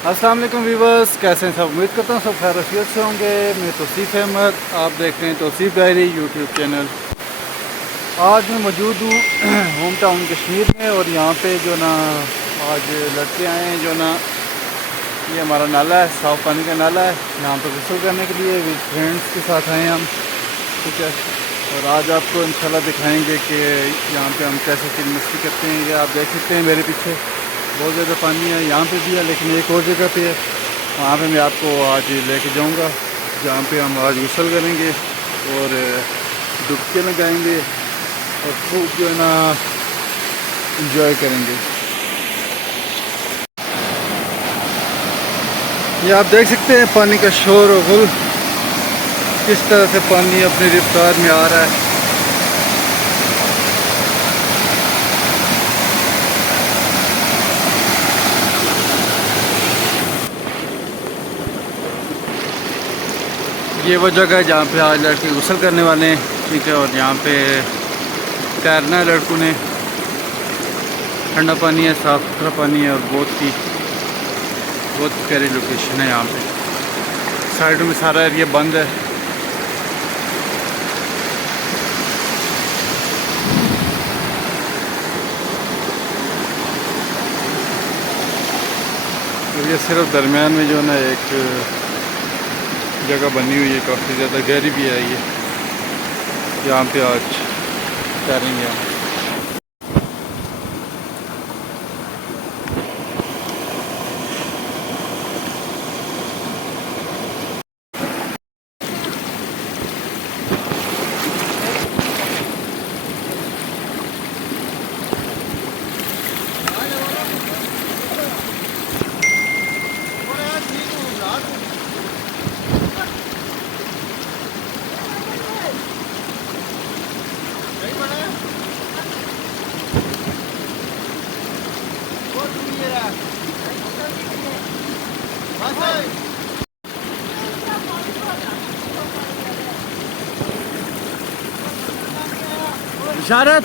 अस्सलाम वालेकुम व्यूवर्स, कैसे हैं सब। उम्मीद करता हूँ सब खैरियत से होंगे। मैं तौसीफ़ अहमद, आप देख रहे हैं तौसीफ़ डायरी यूट्यूब चैनल। आज मैं मौजूद हूँ होम टाउन कश्मीर में, और यहाँ पे जो ना आज लड़के आए हैं जो ना, ये हमारा नाला है, साफ़ पानी का नाला है। यहाँ पे गुस्ल करने के लिए विद फ्रेंड्स के साथ आए हैं हम, ठीक है। और आज आपको इंशाल्लाह दिखाएंगे कि यहाँ पे हम कैसे चिल मस्ती करते हैं। ये आप देख सकते हैं मेरे पीछे बहुत ज़्यादा पानी है, यहाँ पे भी है, लेकिन एक और जगह पे है। वहाँ पे मैं आपको आज लेके जाऊँगा, जहाँ पे हम आज गुस्ल करेंगे और डुबकी लगाएंगे और खूब जो है ना इंजॉय करेंगे। ये आप देख सकते हैं पानी का शोर और गुल, किस तरह से पानी अपनी रफ्तार में आ रहा है। ये वो जगह है जहाँ पे आज लड़के गुस्ल करने वाले हैं, ठीक है। और यहाँ पे तैरना है लड़कों ने। ठंडा पानी है, साफ़ सुथरा पानी है और बहुत प्यारी लोकेशन है। यहाँ पे साइड में सारा एरिया बंद है। और ये सिर्फ दरमियान में जो ना एक जगह बनी हुई है, काफ़ी ज़्यादा गहरी भी है ये, यहाँ पे आज तैरेंगे हम। इशारत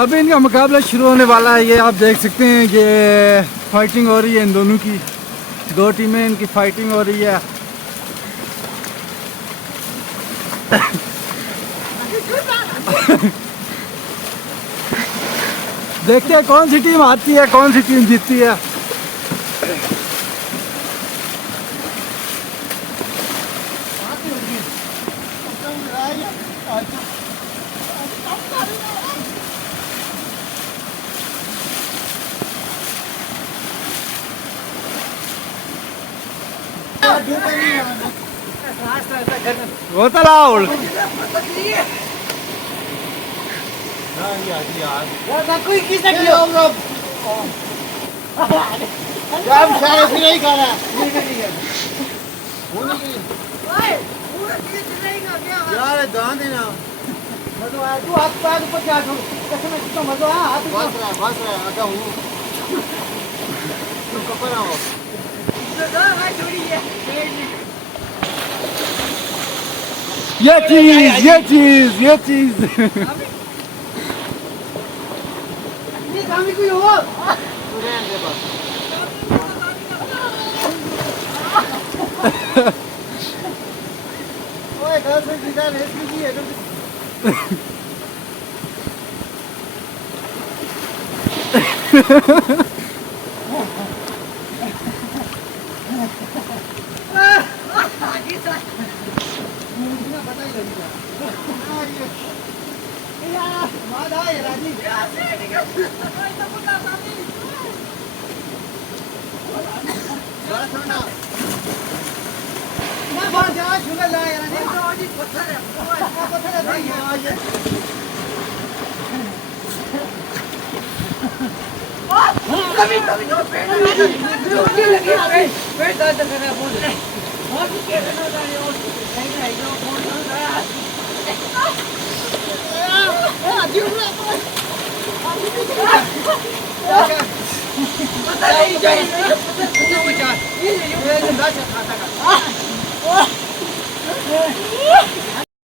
अभी इनका मुकाबला शुरू होने वाला है। ये आप देख सकते हैं, ये फाइटिंग हो रही है इन दोनों की। दो टीमें इनकी फाइटिंग हो रही है। देखते हैं कौन सी टीम आती है, कौन सी टीम जीतती है। What allowed? कोई किसने किया होगा? काम सारे फिर नहीं कर रहा। यार दान देना। मज़ा आया। तू हाथ पैर ऊपर क्या करूँ? कैसे मैं कितना मज़ा आया? हाथ बस रहा आता हूँ। तुम कपड़ा हो। ये चीज ये काम कोई हो? तू रहने दे बस। ओए घर से सीधा रेस की है तो मुझे पता ही लग गया यार मां आए राजी बस ना ना बाहर जा शुगर ला यार राजी पत्थर है भाई कभी कभी तो पेट लगी पेट दर्द कर रहा है बहुत और के करना है और नहीं नहीं जो फोन कर रहा है आजी उड़ा पता नहीं चाहिए पता बचा ये दाश खाता का